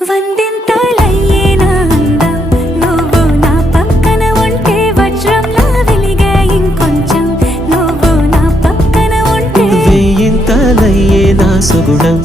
వందింతలయ్యేనా అందం నువ్వు నా పక్కన ఉంటే వజ్రంలా వెలిగే ఇంకొంచెం నువ్వు నా పక్కన ఉంటే వేయింతలయ్యేనా సుగుణం